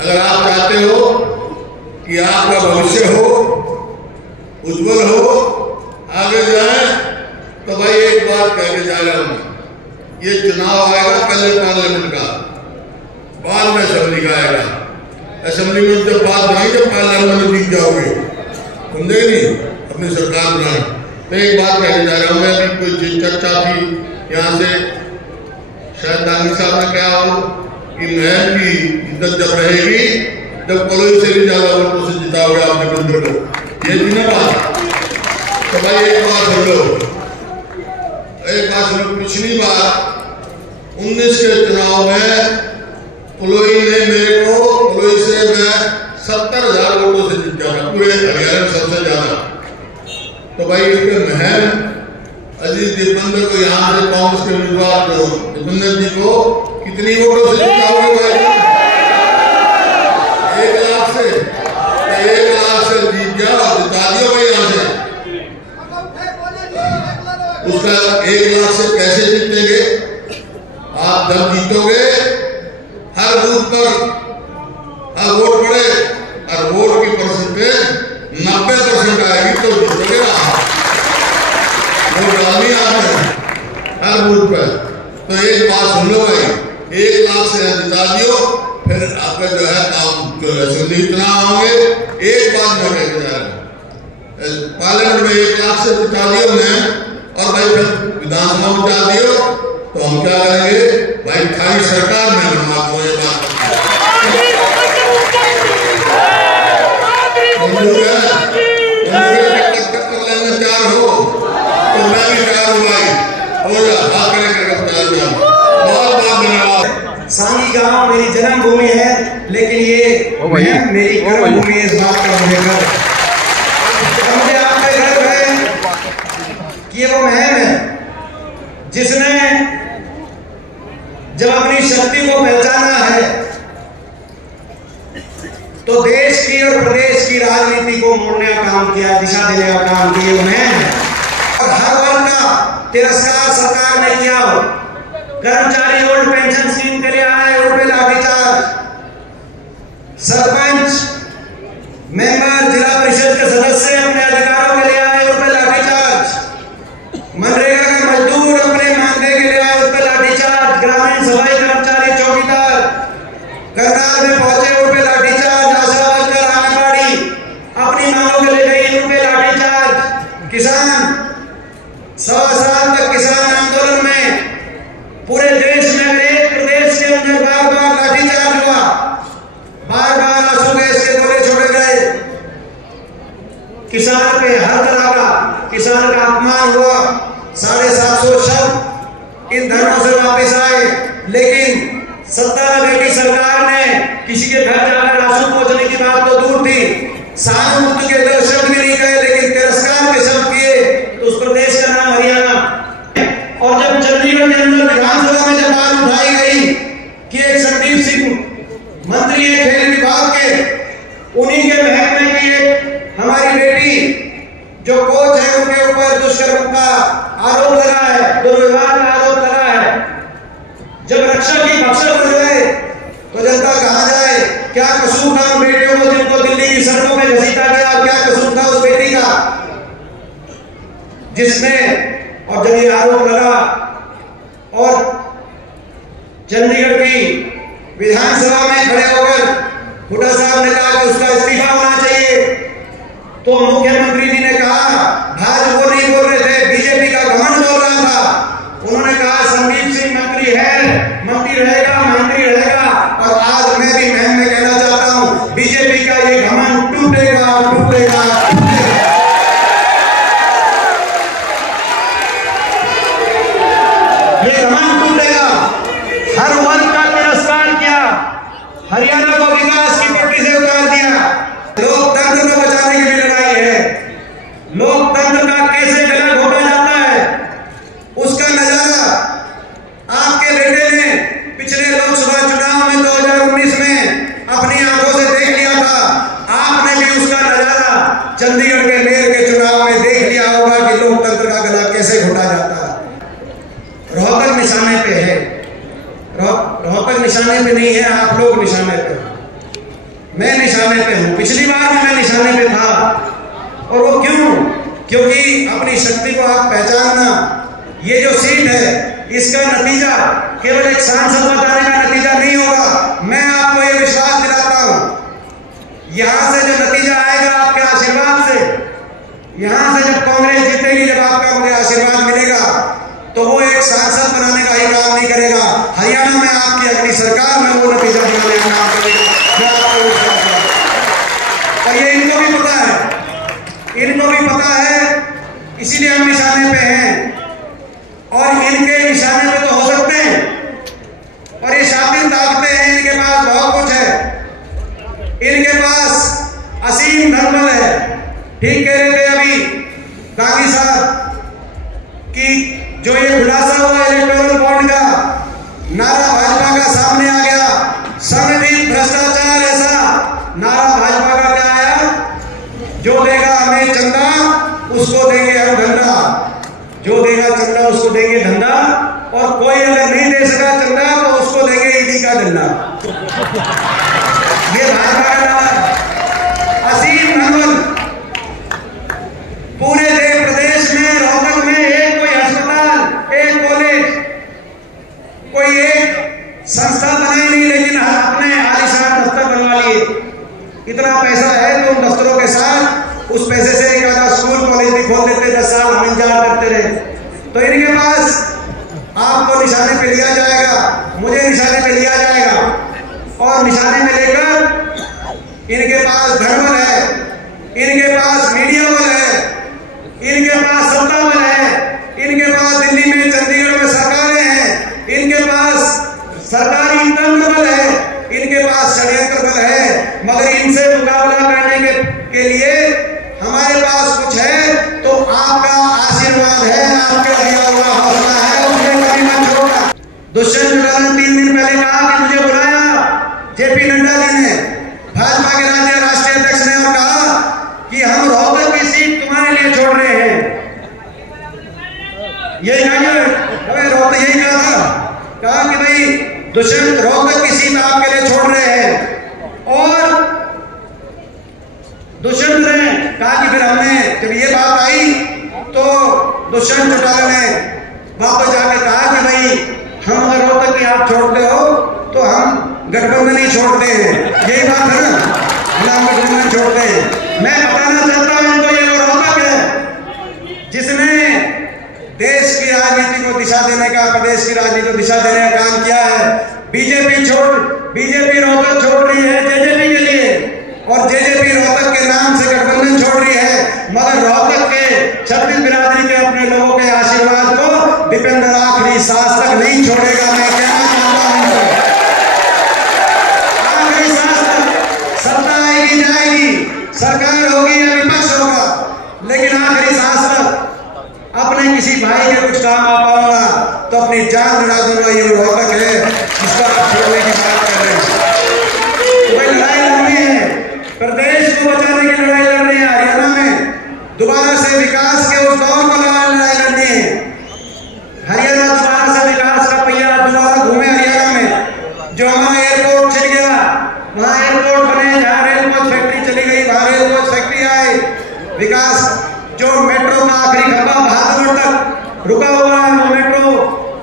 अगर आप चाहते हो कि आपका भविष्य हो, उज्जवल हो, आगे जाए, तो भाई एक बात कह के जा रहा हूं, ये चुनाव आएगा पहले पार्लियामेंट का, बाद में असेंबली का आएगा। असेंबली में जब बात बनाई जब पार्लियामेंट में जीत जाओगे, समझे नहीं, अपनी सरकार बनाए। तो एक बात कह के जा रहा हूं, मैं अभी कोई चर्चा थी यहाँ से, शायद दानी साहब ने कहा हो कि महल की इज्जत जब रहेगी जब कॉलेज से भी ज्यादा वोटों से जिताओगे आप देवेंद्र को, ये थी ना बात। तो भाई एक बात सुन लो, पिछली बार 19 के चुनाव में पुलोई ने मेरे को, पुलोई से मैं 70,000 वोटों से जीत गया पूरे हरियाणा में सबसे ज्यादा। तो भाई इसके महल अजीत दीपेंद्र को यहाँ से कांग्रेस के उम्मीदवार को दीपेंद्र जी को कितनी वोटों से जिताओगे भाई? 1 लाख से, 1 लाख से जीत गया, जिता दिया भाई यहाँ से। उसका 1 लाख से कैसे जीतेंगे आप? जब जीतोगे हर बूथ पर हर वोट पड़े और वोट की परसेंटेज 90% आएगी तो जीतोगे आप। वोट डालनी आपने हर बूथ पर। तो एक बात सुन लो भाई, 1 लाख से जिता दियो, फिर आपका जो है काम जो असेंबली चुनाव होंगे। एक बात मैं कहते जा रहा हूँ, पार्लियामेंट में 1 लाख से जिता दियो मैं, और भाई फिर विधानसभा में जा दियो तो हम क्या करेंगे भाई? खाली सरकार में बना दो। ये बात टक्कर लेने तैयार हो तो मैं भी तैयार हूँ भाई, हो जा बात करेंगे। बहुत बहुत धन्यवाद। सांगी गांव मेरी जन्मभूमि है, लेकिन ये मेरी कर्मभूमि है। इस बात का मुझे गर्व है कि वो महम है जिसने जब अपनी शक्ति को पहचाना है तो देश की और प्रदेश की राजनीति को मोड़ने का काम किया, दिशा देने का काम किया उन्हें। और हर वर्ग का तिरस्कार सरकार ने किया। कर्मचारी ओल्ड पेंशन स्कीम के लिए आए रुपए लाठीचार्ज, सरपंच मेंबर जिला परिषद के सदस्य अपने अधिकारों के लिए आए रुपए लाठीचार्ज, मनरेगा के मजदूर अपने मानदेय के लिए आए रुपए लाठीचार्ज, ग्रामीण सफाई कर्मचारी चौकीदार करनाल में पहुंचे रुपए लाठीचार्ज, आशा वर्कर आंगनबाड़ी अपनी मांगों के लिए गई रुपए लाठीचार्ज, किसान 100 साल तक किसान आंदोलन में पूरे देश में एक प्रदेश के अंदर बार बार लाठीचार्ज हुआ, बार बार आंसू गैस के गोले छोड़े गए, किसान पे हर तरह का किसान का अपमान हुआ। 750 शब्द इन धर्मों से वापस आए, लेकिन सत्ता में बैठी सरकार ने किसी के घर जाकर आंसू पहुंचने की बात तो दूर थी, सहानुभूति के 2 शब्द भी नहीं कहे, लेकिन तिरस्कार के शब्द किए। तो उस प्रदेश का नाम हरियाणा। और जब चंडीगढ़ के अंदर विधानसभा में जब बात उठाई गई कि एक संदीप सिंह मंत्री है खेल विभाग के, उन्हीं के महकमे की एक हमारी बेटी जो कोच है उनके ऊपर दुष्कर्म का आरोप लगा है, दुर्व्यवहार का आरोप लगा है। जब रक्षा की बख्शा हो गए तो जनता कहां जाए? क्या कसूर था उन बेटियों को जिनको दिल्ली की सड़कों में घसीटा गया? क्या कसूर था उस बेटी का जिसने, और जब ये आरोप लगा और चंडीगढ़ की विधानसभा में खड़े होकर हुड्डा साहब ने कहा कि उसका इस्तीफा होना चाहिए, तो मुख्यमंत्री जी ने कहा, भाजपा वो नहीं बोल रहे थे, बीजेपी का घमंड बोल रहा था। उन्होंने कहा संदीप सिंह मंत्री है, मंत्री रहेगा, मंत्री रहेगा। और आज मैं भी महम में कहना चाहता हूं, बीजेपी का ये घमंड टूटेगा, टूटेगा, टूटेगा। ये घमंड टूटेगा। हर वर्ग का तिरस्कार किया, हरियाणा को विकास की पट्टी से उतार दिया। लोकतंत्र को बचाने की भी लड़ाई है। लोकतंत्र का कैसे गला घोटा जाता है उसका नजारा आपके बेटे ने पिछले लोकसभा चुनाव में 2019 में अपनी आंखों से देख लिया था। आपने भी उसका नजारा चंडीगढ़ के मेयर के चुनाव में देख लिया होगा कि लोकतंत्र का गला कैसे घोटा जाता है। रोहतक निशाने पे है, रोहतक निशाने पे नहीं है, आप लोग निशाने पे। मैं निशाने पे हूं, पिछली बार भी मैं निशाने पे था। और वो क्यों? क्योंकि अपनी शक्ति को आप पहचानना, ये जो सीट है इसका नतीजा केवल एक सांसद बताने का नतीजा नहीं होगा। मैं आपको ये विश्वास दिलाता हूं, यहां से जो नतीजा आएगा आपके आशीर्वाद से, यहां से जब कांग्रेस जीतेगी, जब आपका मुझे आशीर्वाद मिलेगा, तो वो एक सांसद बनाने का ही काम नहीं करेगा, हरियाणा में आपकी अगली सरकार में वो नतीजा बनाने का काम करेगा। और ये इनको भी पता है, इनको भी पता है, इसीलिए हम निशाने पे हैं। और इनके निशाने पे तो हो सकते हैं, और ये शातिर ताकतें हैं, इनके पास बहुत कुछ है, इनके पास असीम धर्मबल है। ठीक कह रहे थे अभी दागी साहब कि जो ये खुलासा हुआ इलेक्टोरल बॉन्ड का, नारा भाजपा का सामने आ गया, संगठित भ्रष्टाचार, ऐसा नारा भाजपा का क्या आया? जो देगा हमें चंदा उसको देंगे हम धंधा, जो देगा चंदा उसको देंगे धंधा, और कोई अगर नहीं दे सका चंदा तो उसको देंगे ईडी का डंडा। ये भाजपा का नारा। असीम धर्मबल, पूरे प्रदेश में, रोहतक में एक कोई अस्पताल, एक कॉलेज, कोई एक संस्था बनाई नहीं, लेकिन अपने आलिशान दफ्तर बनवा लिए। इतना पैसा है तो उन दफ्तरों के साथ उस पैसे से एक आधा स्कूल कॉलेज भी खोल देते, 10 साल हम इंतजार करते रहे। तो इनके पास आपको निशाने पे लिया जाएगा, मुझे निशाने पे लिया जाएगा, और निशाने में लेकर इनके पास धर्मबल है, इनके पास मीडिया बल है, इनके पास सत्ता बल है, इनके पास दिल्ली में, चंडीगढ़ में सरकारें हैं, इनके पास सरकारी तंत्र बल है, इनके पास षड्यंत्र बल है। मगर इनसे मुकाबला करने के लिए हमारे पास कुछ है, तो आपका आशीर्वाद है, आपका दिया हुआ हौसला है, उसमें कभी मत छोड़ना। दुष्यंत चौटाला ने 3 दिन पहले कहा कि मुझे बुलाया जेपी नड्डा जी ने, भाजपा के राज्य राष्ट्रीय अध्यक्ष ने, और कहा कि हम रोहतक की सीट तुम्हारे लिए छोड़ रहे हैं। यही रोहतक यही कहा कि भाई दुष्यंत रोहतक की सीट आपके लिए छोड़ रहे हैं। और दुष्यंत ने कहा कि फिर हमने, जब ये बात आई तो दुष्यंत चौटाला ने वापस जाके कहा कि भाई हम अगर रोहतक की आप छोड़ते हो तो हम गठबंधन ही छोड़ते हैं। यही बात है ना, हम गठबंधन छोड़ते हैं। मैं बताना चाहता हूं इनको, ये वो रोहतक है जिसने देश की राजनीति को दिशा देने का, प्रदेश की राजनीति को दिशा देने का काम किया है। बीजेपी रोहतक छोड़ रही है जेजेपी के लिए, और जेजेपी रोहतक के नाम से गठबंधन छोड़ रही है, मगर रोहतक के 36 बिरादरी के अपने लोगों के आशीर्वाद को दीपेंद्र आखिरी सांस तक नहीं छोड़ेगा। मैं कहना चाहता हूं, आखिरी सांस तक सत्ता आएगी जाएगी, सरकार होगी या विपक्ष होगा, लेकिन आखिरी सांस तक अपने किसी भाई के कुछ काम आ पाऊंगा तो अपनी जान लड़ा दूंगा। ये रोहतक है जिसका आप छोड़ने की बात कर रहे हैं। तो भाई लड़ाई लड़नी है, प्रदेश को बचाने की लड़ाई लड़नी है, हरियाणा में दोबारा से विकास के उस दौर को लड़ाई लड़नी है। हरियाणा दोबारा से विकास का पहिया दोबारा घूमे हरियाणा में। जो हमारा एयरपोर्ट चल गया, वहां एयरपोर्ट बने, जहां रेलवे फैक्ट्री चली गई वहां रेलवे फैक्ट्री आए, विकास। जो मेट्रो का आखिरी खंभा बहादुर तक रुका हुआ है, वो मेट्रो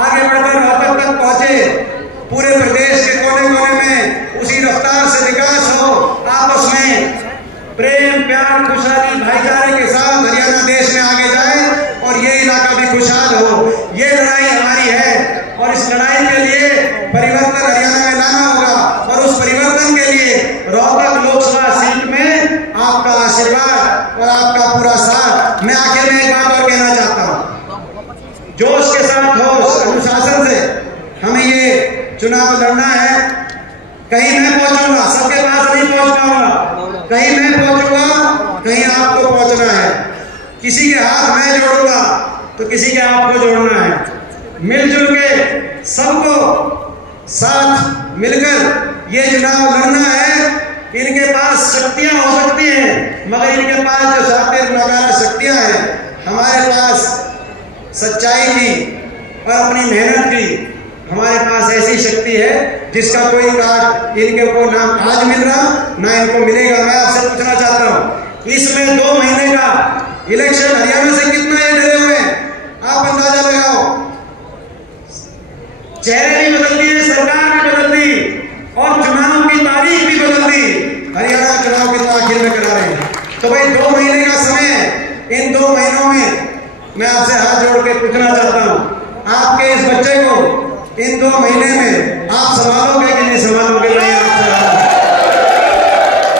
आगे बढ़कर रोहतक तक पहुंचे। पूरे प्रदेश के कोने कोने में उसी रफ्तार से विकास हो, आपस में प्रेम, प्यार, खुशहाली, भाईचारे के साथ हरियाणा देश में आगे जाए और ये इलाका भी खुशहाल हो। ये लड़ाई हमारी है, और इस लड़ाई के लिए परिवर्तन हरियाणा में लाना होगा, और उस परिवर्तन के लिए रोहतक लोकसभा सीट में आपका आशीर्वाद और आपका पूरा साथ। मैं आखिर में एक बात और कहना चाहता हूं, जोश के साथ होश, अनुशासन से हमें ये चुनाव लड़ना है। कहीं मैं पहुंचूंगा, सबके पास नहीं पहुंच पाऊंगा, कहीं मैं पहुंचूंगा, कहीं आपको पहुंचना है। किसी के हाथ मैं जोड़ूंगा तो किसी के आपको जोड़ना है। मिलजुल के सबको साथ मिलकर ये चुनाव लड़ना है। इनके पास शक्तियां हो सकती हैं, मगर इनके पास जो सातिर नकारा शक्तियां हैं, हमारे पास सच्चाई की और अपनी मेहनत की, हमारे पास ऐसी शक्ति है जिसका कोई कार्ड इनके को ना आज मिल रहा ना इनको मिलेगा। मैं आपसे पूछना चाहता हूं, इसमें 2 महीने का इलेक्शन हरियाणा से कितना ये डरे हुए हैं, आप अंदाजा लगाओ। चेहरे भी बदल दिए, सरकार भी बदल दी और चुनाव की तारीख भी बदल दी। हरियाणा चुनाव कितना आखिर में करा रहे हैं। तो भाई 2 महीने का समय, इन 2 महीनों में मैं आपसे हाथ जोड़ के पूछना चाहता हूं, आपके इस बच्चे को इन 2 महीने में आप संभालोगे कि नहीं संभालोगे? नहीं आप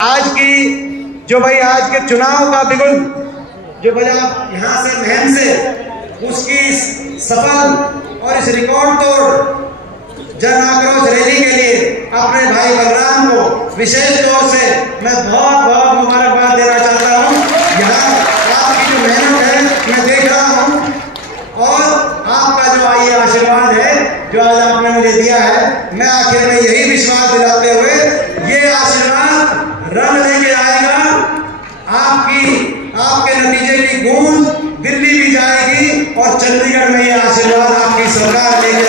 आज की जो भाई आज के चुनाव का बिगुल जो बजा यहां से महम से उसकी सफल और इस रिकॉर्ड तोड़ जन आक्रोश रैली के लिए अपने भाई बलराम को विशेष तौर से मैं बहुत बहुत मुबारकबाद देना चाहता हूं। यहाँ आपकी जो मेहनत है मैं देख रहा हूं और आपका जो ये आशीर्वाद है जो आज आपने मुझे दिया है, मैं आखिर में यही विश्वास दिलाते हुए ये आशीर्वाद रंग लेके आएगा। आपके नतीजे की गूंज दिल्ली भी जाएगी और चंडीगढ़ में ये आशीर्वाद आपकी सरकार लेके